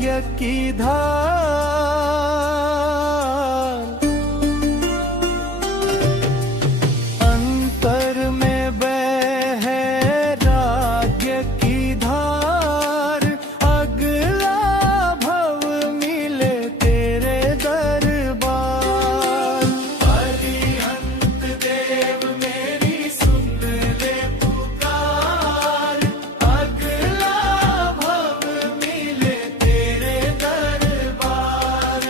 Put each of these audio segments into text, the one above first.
वैराग्य की धार, अंतर में वैराग्य की धार, अगला भव मिले तेरे दरबार। अरिहंत देव मेरी सुन ले पुकार, अगला भव मिले तेरे दरबार।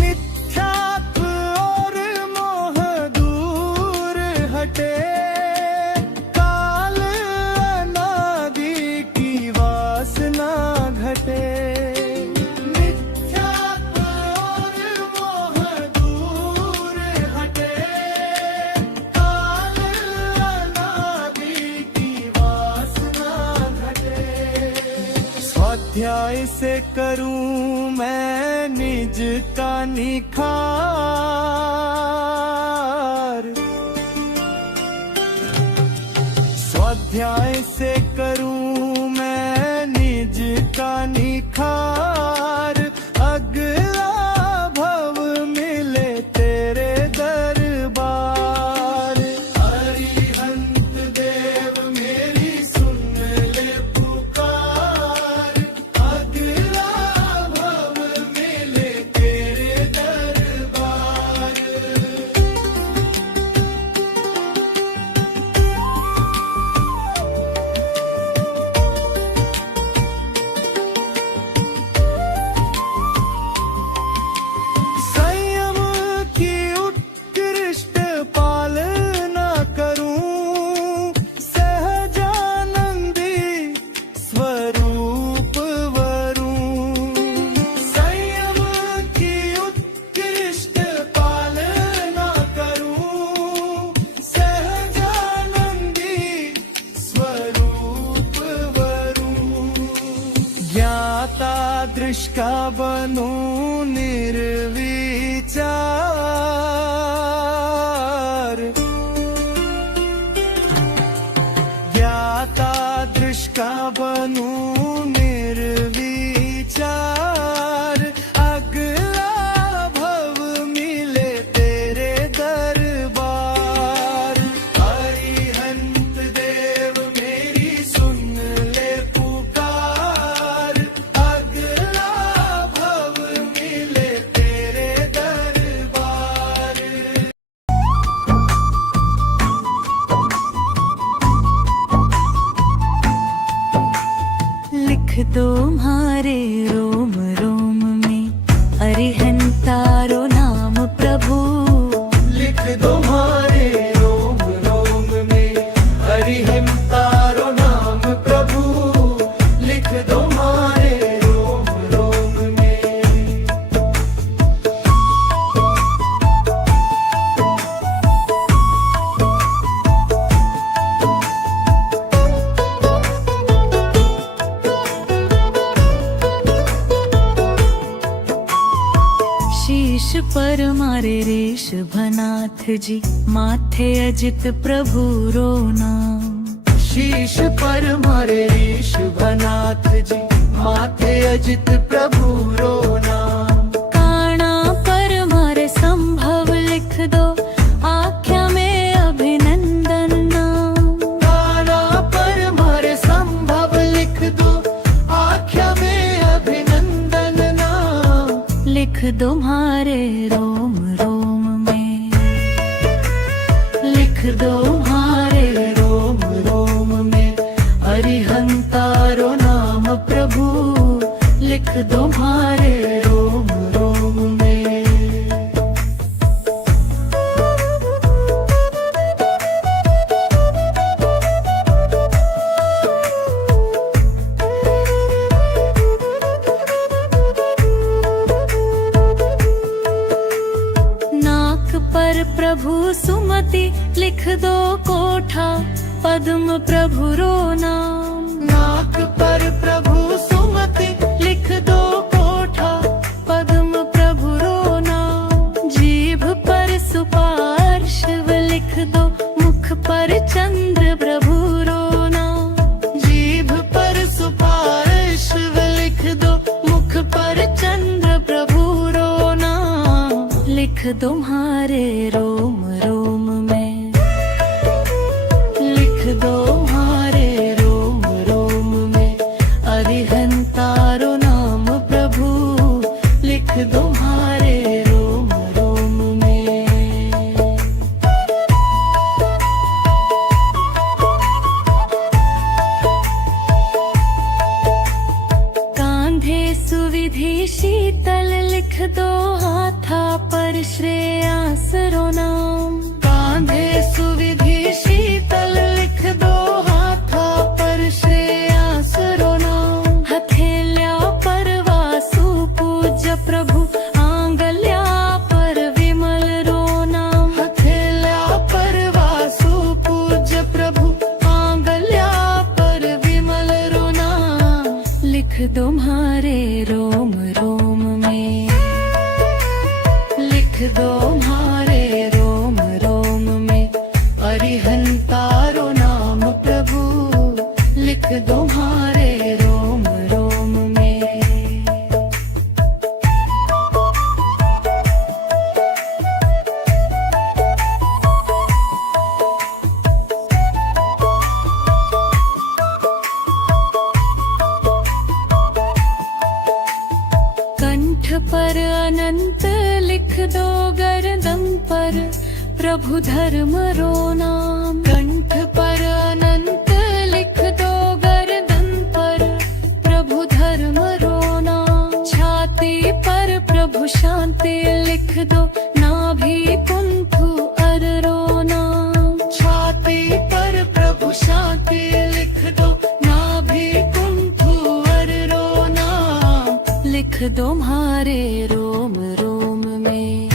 मिथ्यात्व और मोह दूर हटे, काल अनादि की वासना घटे। मिथ्यात्व और मोह दूर हटे, काल अनादि की वासना घटे। स्वाध्याय से करूं मैं निज का निखार, स्वाध्याय से करूं मैं निज का निखार, अगला भव मिले तेरे दरबार। अरिहंत देव मेरी सुन ले पुकार, अगला भव मिले तेरे दरबार। संयम की उत्कृष्ट पालना करूं, सहजानंदी स्वरूप वरूं। संयम की उत्कृष्ट पालना करूं, सहजानंदी स्वरूप वरूं। ज्ञाता दृष्टा बनूं निर्विचार, ज्ञाता दृष्टा बनूं निर्विचार, अगला भव मिले तेरे दरबार। अरिहंत देव मेरी सुन ले पुकार, अगला भव मिले तेरे दरबार। लिख दो म्हारे रोम रोम में अरिहंतारो नाम प्रभु। लिख दो हमारे रोम रोम में अरिहंतारो नाम प्रभु, लिख दो हमारे रोम रोम में। शीश पर मारे ऋषभनाथ जी, माथे अजित प्रभु रो नाम। शीश पर मारे ऋषभनाथ जी, माथे अजित प्रभु रो नाम। काना पर मारे संभव लिख दो, आख्या में अभिनंदन नाम। काना पर मारे संभव लिख दो, आख्या में अभिनंदन नाम। लिख दो म्हारे रोम रोम में, लिख दो हमारे रोम रोम में अरिहंतारो नाम प्रभु, लिख दो हमारे रोम रोम में। नाक पर प्रभु सुमति लिख दो कोठा, पद्म प्रभु रो नाम। नाक पर प्रभु सुमति लिख दो कोठा, पद्म प्रभु तुम्हारे रोम रोम में, लिख दो तुम्हारे रोम रोम में, अरिहंतारो नाम प्रभु, लिख दो तुम्हारे रोम रोम में। कांधे सुविधि शीतल, लिख दो हाथा पर श्रेयांसरो नाम। कांधे सुविधि शीतल, लिख दो हाथा पर श्रेयांसरो नाम। हथेल्या पर वासु पूज्य प्रभु, आंगल्या पर विमल रो नाम। हथेल्या पर वासु पूज्य प्रभु, आंगल्या पर विमल रो नाम। लिख दो तुम्हारे रोम रोम में, लिख दो तुम्हारे रोम रोम में, अरिहंतारो नाम प्रभु, लिख दो तुम्हारे रोम रोम में। कंठ पर अनंत, लिख दो गर्दन पर प्रभु धर्म रो नाम। कंठ पर अनंत, लिख दो गर्दन पर प्रभु धर्म रो नाम। छाती पर प्रभु शांति, लिख दो नाभि कुंठु अर रो नाम। छाती पर प्रभु शांति, लिख दो नाभि कुंठु अर रो नाम। लिख दो तुम्हारे रोम रोम में,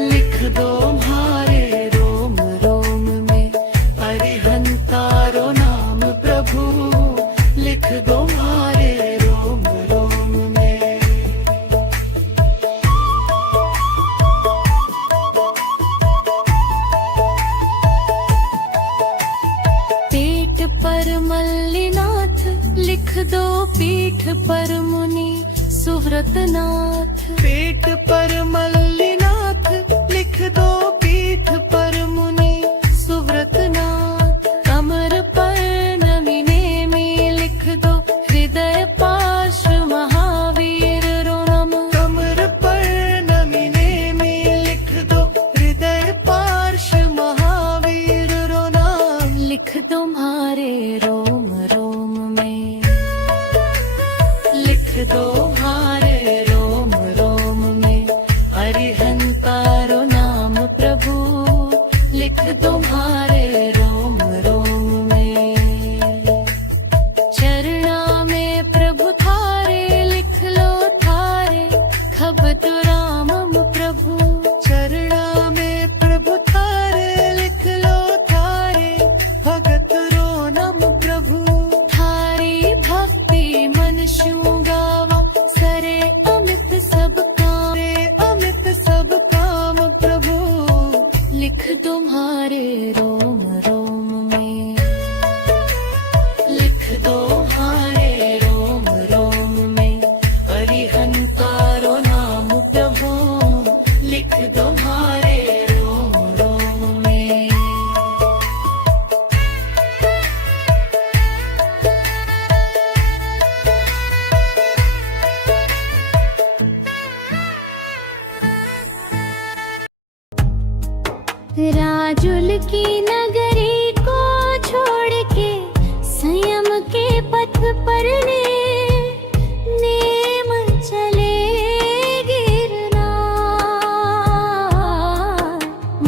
लिख दो तुम्हारे रोम रोम में, अरिहंतारो नाम प्रभु, लिख दो तुम्हारे रोम रोम में। पेट पर मल्लिनाथ, लिख दो पीठ पर मुनि सुव्रतनाथ। पेट पर मल्लिनाथ, लिख दो पीठ पर मुनि सुव्रतनाथ। कमर पर नमिनेमि, लिख दो हृदय पार्श्व महावीर रो नम। कमर पर नमिनेमि, लिख दो हृदय पार्श्व महावीर रो नाम। लिख दो तुम्हारे रोम रोम में, लिख दो तुम्हारे रोम रोम में, अरिहंतारो नाम प्रभु, लिख दो तुम्हारे रोम रोम में। चरणा में प्रभु थारे, लिख लो थारे खबत रामम प्रभु। चरणा में प्रभु थारे, लिख लो थारे भगत रो नम प्रभु। थारी भक्ति मन शू गावा, सरे अमित सब काम, अमित सब काम प्रभु। लिख तुम्हारे रोम रोम में, लिख दो तुम्हारे रोम रोम में, अरिहंतारो नाम प्रभु, लिख दो तुम्हारे रोम रोम में। राजुल की नगरी को छोड़ के, संयम के पथ पर नेम चले गिरनार।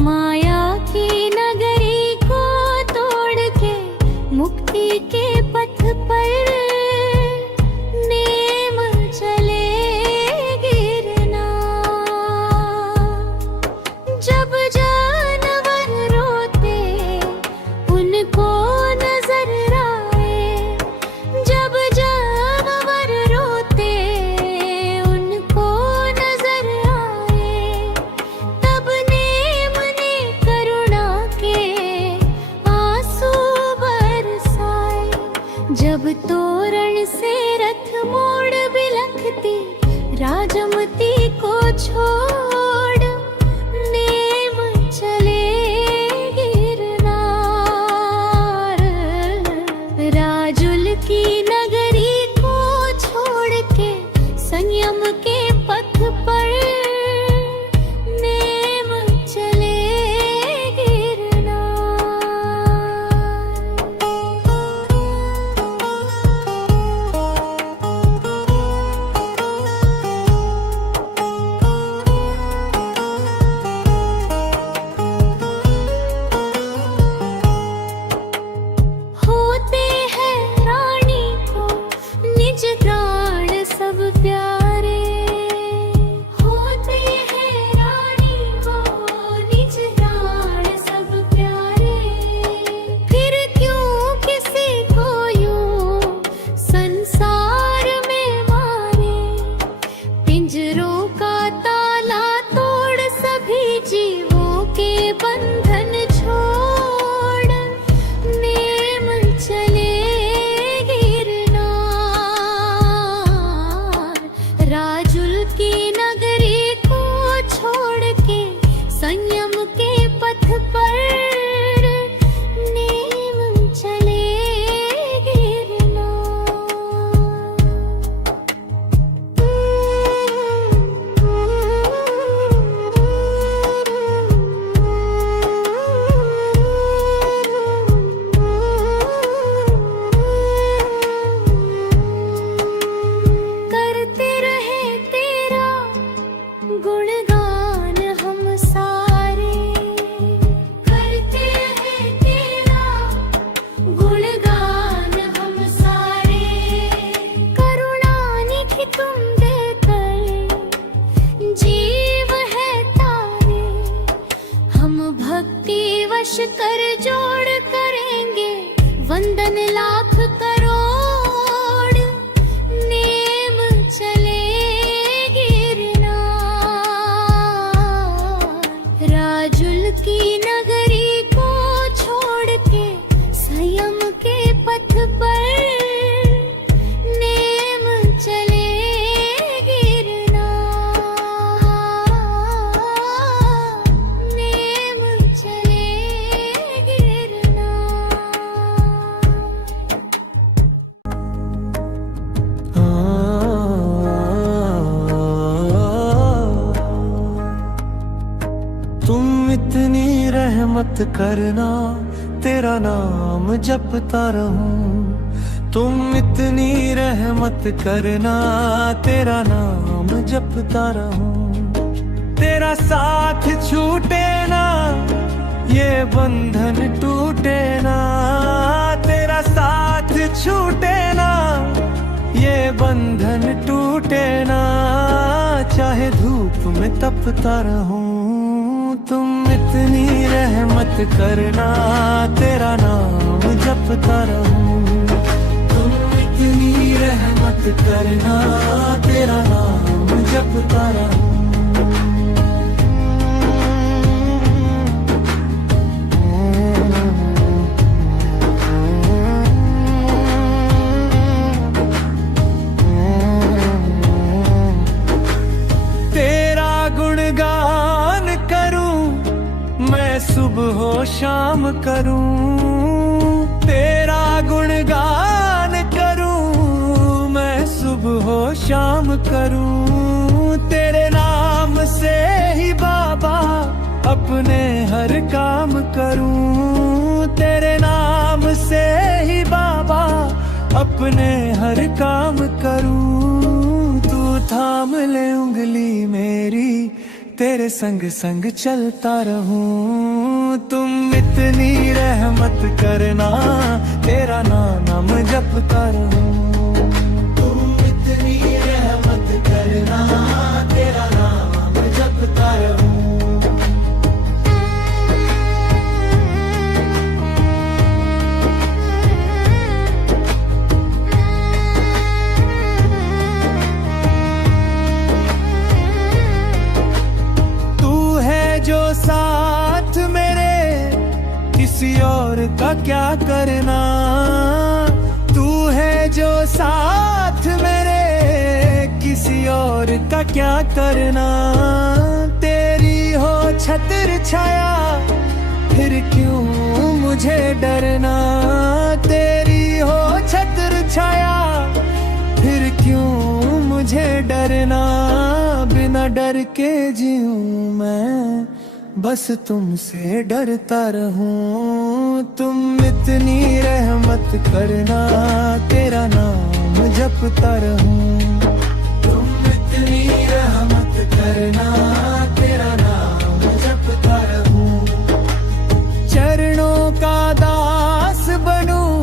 माया की नगरी को तोड़ के, मुक्ति के पथ पर नेम चले गिरनार। जब जानवर रोते उनको नजर आए, जब जानवर रोते उनको नजर आए, तब नेम ने करुणा के आंसू बरसाए। जब तोरण से रथ मोड़ बिलखती, राजमती को छोड़ की नगरी को छोड़ के संयम के पथ पर नेम चले गिरना। करते रहे तेरा गुणगान हम सारे, करते रहे तेरा गुणगान हम सारे। करुणा निधि तुम देकर जीव है तारे, हम भक्ति वश कर जोड़ करेंगे वंदन लाख करोड़, नेम चले गिरना। राजुल की नगरी को छोड़ के संयम के पथ पर नेम चले गिरना, नेम चले गिरना। तुम इतनी रहमत करना, तेरा नाम जपता रहूं। तुम इतनी रहमत करना, तेरा नाम जपता रहूं। तेरा साथ छूटे ना, ये बंधन टूटे ना। तेरा साथ छूटे ना, ये बंधन टूटे ना। चाहे धूप में तपता रहूं। तुम इतनी रहमत करना, तेरा नाम जपता रहूं। तुम इतनी रहमत करना, तेरा नाम जपता रहूं। तेरा गुणगान करूं मैं सुबह शाम करूं। तेरा गुणगान करूं मैं सुबह शाम करूं। तेरे नाम से ही बाबा अपने हर काम करूं। तेरे नाम से ही बाबा अपने हर काम करूं। तू थाम ले उंगली मेरी, तेरे संग संग चलता रहूं। तुम इतनी रहमत करना, तेरा नाम जपता रहूं। तुम इतनी रहमत करना, तेरा नाम जपता रहूं। जो साथ मेरे किसी और का क्या करना। तू है जो साथ मेरे किसी और का क्या करना। तेरी हो छत्र छाया फिर क्यों मुझे डरना। तेरी हो छत्र छाया फिर क्यों मुझे डरना। बिना डर के जीऊं मैं बस तुमसे डरता रहूं। तुम इतनी रहमत करना, तेरा नाम जपता रहूं। तुम इतनी रहमत करना, तेरा नाम जपता रहूं। चरणों का दास बनूं,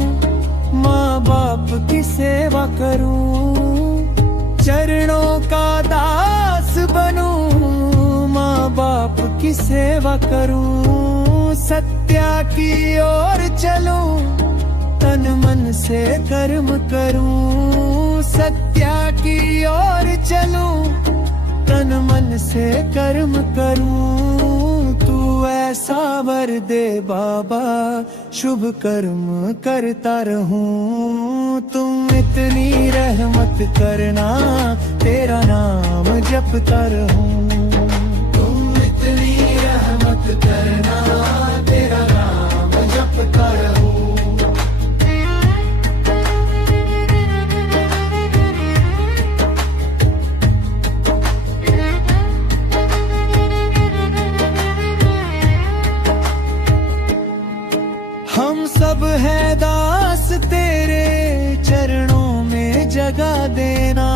माँ बाप की सेवा करूं। चरणों का दास बनूं, माँ बाप की सेवा करूं। सत्या की ओर चलूं, तन मन से कर्म करूं। सत्या की ओर चलूं, तन मन से कर्म करूं। तू ऐसा वर दे बाबा, शुभ कर्म करता रहूं। तुम इतनी रहमत करना, तेरा नाम जपता रहूं। तुम इतनी रहमत करना, तेरा नाम जपता रहूं। हम सब है दास तेरे चरणों में जगा देना।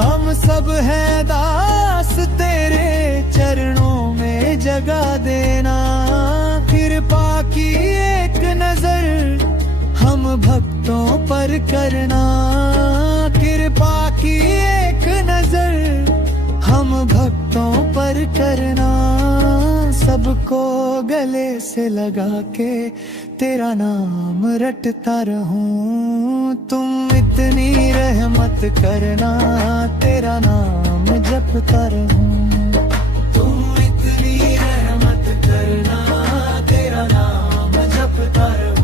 हम सब है दास तेरे चरणों में जगा देना। कृपा की एक नजर हम भक्तों पर करना। कृपा की एक नजर हम भक्तों पर करना। सबको गले से लगा के तेरा नाम रटता रहूं। तुम इतनी रहमत करना, तेरा नाम जपता रहूं। तुम इतनी रहमत करना, तेरा नाम जपता रहूं।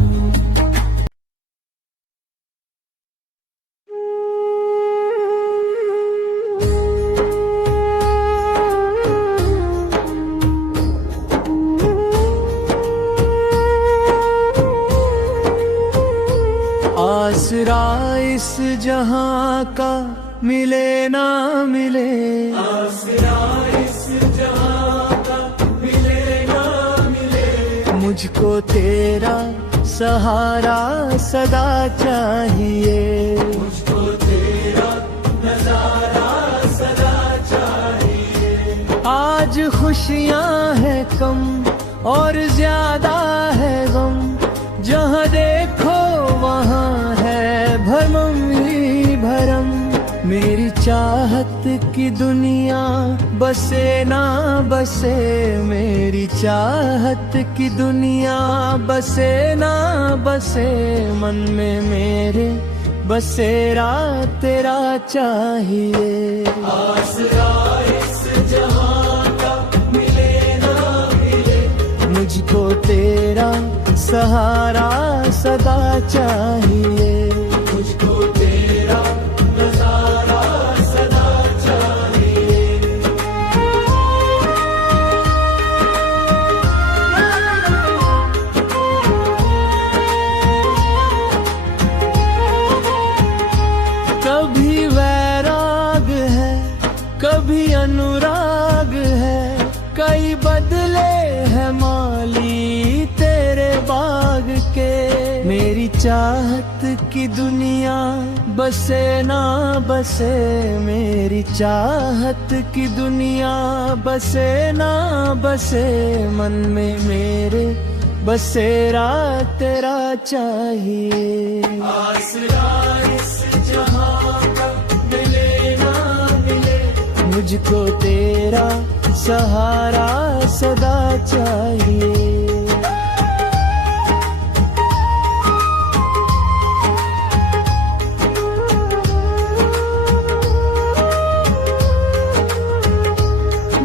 आसरा इस जहां का मिले ना मिले, आसरा इस जहां का मिले ना मिले। मुझको तेरा सहारा सदा चाहिए। मुझको तेरा नजारा सदा चाहिए। आज खुशियां हैं कम और ज्यादा है गम। जहाँ देखो वहाँ है भरम ही भरम। मेरी चाहत की दुनिया बसे ना बसे। मेरी चाहत की दुनिया बसे ना बसे। मन में मेरे बसेरा तेरा चाहिए। आसरा इस जहां का मिले ना मिले। मुझको तेरा सहारा सदा चाहिए। मुझको तेरा नजारा सदा चाहिए। कभी वैराग है, कभी अनुराग है। कई बदले है माली तेरे बाग के। मेरी चाहत की दुनिया बसे ना बसे। मेरी चाहत की दुनिया बसे ना बसे। मन में मेरे बसेरा तेरा चाहिए। आसरा इस जहां का मिले ना मिले। मुझको तेरा सहारा सदा चाहिए।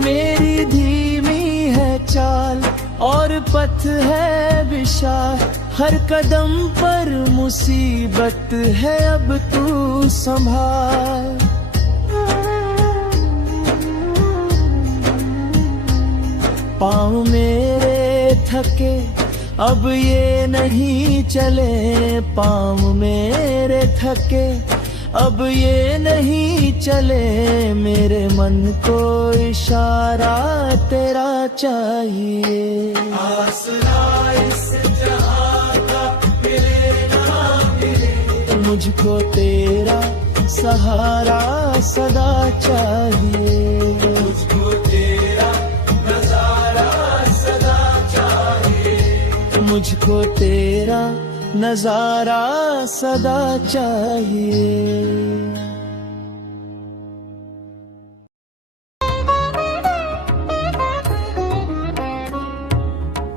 मेरी धीमी है चाल और पथ है विशाल। हर कदम पर मुसीबत है, अब तू संभाल। पाँव मेरे थके अब ये नहीं चले। पाँव मेरे थके अब ये नहीं चले। मेरे मन को इशारा तेरा चाहिए। आसरा इस जहां का मिले ना मिले। मुझको तेरा सहारा सदा चाहिए। मुझको तेरा नजारा सदा चाहिए। मुझको तेरा नजारा सदा चाहिए।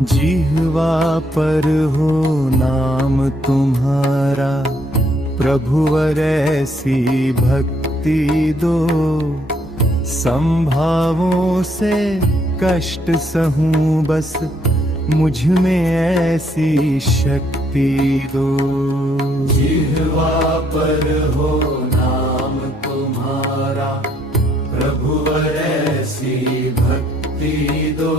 जिह्वा पर हो नाम तुम्हारा, प्रभुवर ऐसी भक्ति दो। संभावों से कष्ट सहूं बस मुझ में ऐसी शक्ति दो। जिह्वा पर हो नाम तुम्हारा, प्रभुवर ऐसी भक्ति दो।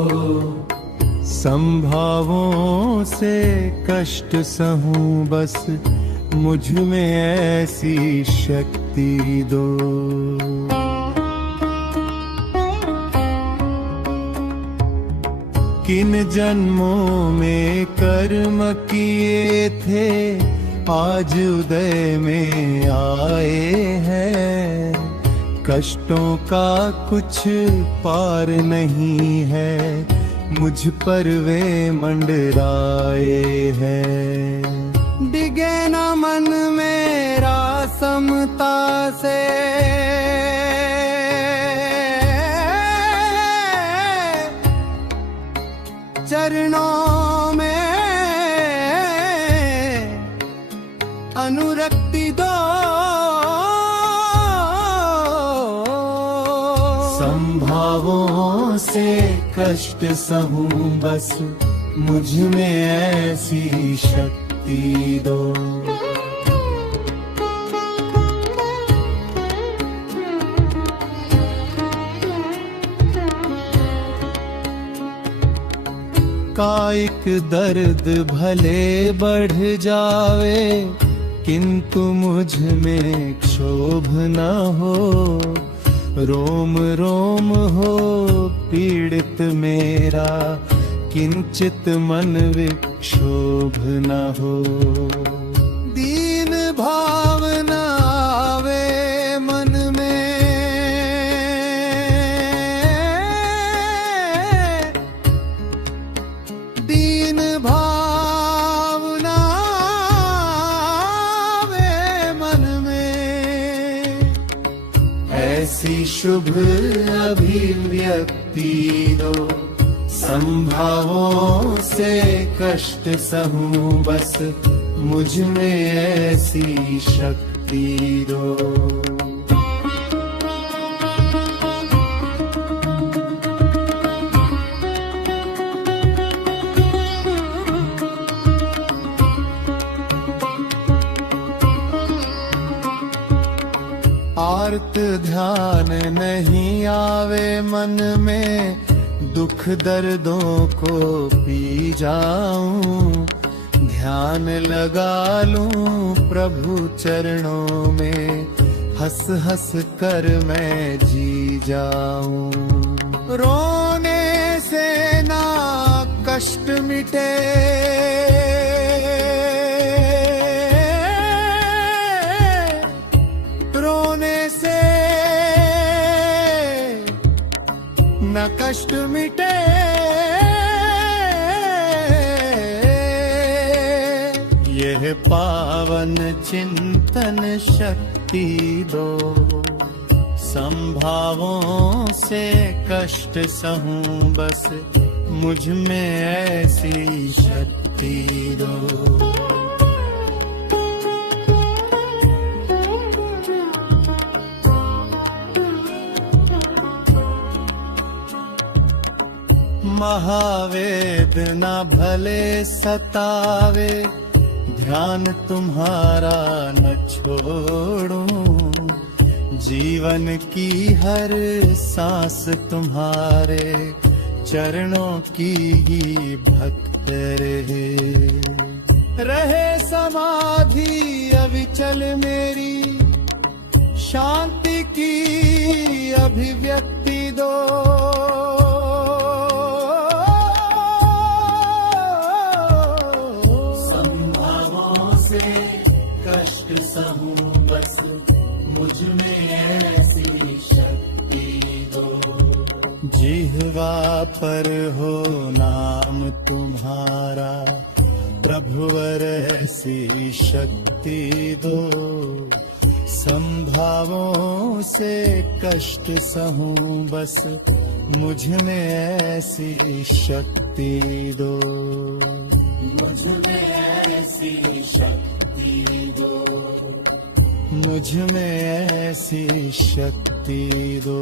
संभावों से कष्ट सहूं बस, मुझ में ऐसी शक्ति दो। किन जन्मों में कर्म किए थे, आज उदय में आए हैं। कष्टों का कुछ पार नहीं है, मुझ पर वे मंडराए हैं। डिगे न मन मेरा समता से, चरणों में अनुरक्ति दो। संभावों से कष्ट सहूं बस, मुझ में ऐसी शक्ति दो। कायिक दर्द भले बढ़ जावे, किंतु मुझ में क्षोभ न हो। रोम रोम हो पीड़ित मेरा, किंचित मन विक्षोभ न हो। दीन भावना आवे मन में, दीन भावना आवे मन में। ऐसी शुभ अभिव्यक्ति दो। संभावों से कष्ट सहूं बस, मुझ में ऐसी शक्ति दो। आर्त ध्यान नहीं आवे मन में, दुख दर्दों को पी जाऊं। ध्यान लगा लूं प्रभु चरणों में, हंस हंस कर मैं जी जाऊं। रोने से ना कष्ट मिटे, रोने से न कष्ट मिटे। यह पावन चिंतन शक्ति दो। संभावों से कष्ट सहूं बस, मुझ में ऐसी शक्ति दो। महावेदना भले सतावे, ध्यान तुम्हारा न छोड़ूं। जीवन की हर सांस तुम्हारे चरणों की ही भक्त रहे समाधि अविचल मेरी। शांति की अभिव्यक्ति दो। कष्ट सहूं बस, मुझ में ऐसी शक्ति दो। जिह्वा पर हो नाम तुम्हारा, प्रभुवर ऐसी शक्ति दो। संभावों से कष्ट सहूं बस, मुझ में ऐसी शक्ति दो। मुझ में ऐसी शक्ति दो। मुझ में ऐसी शक्ति दो।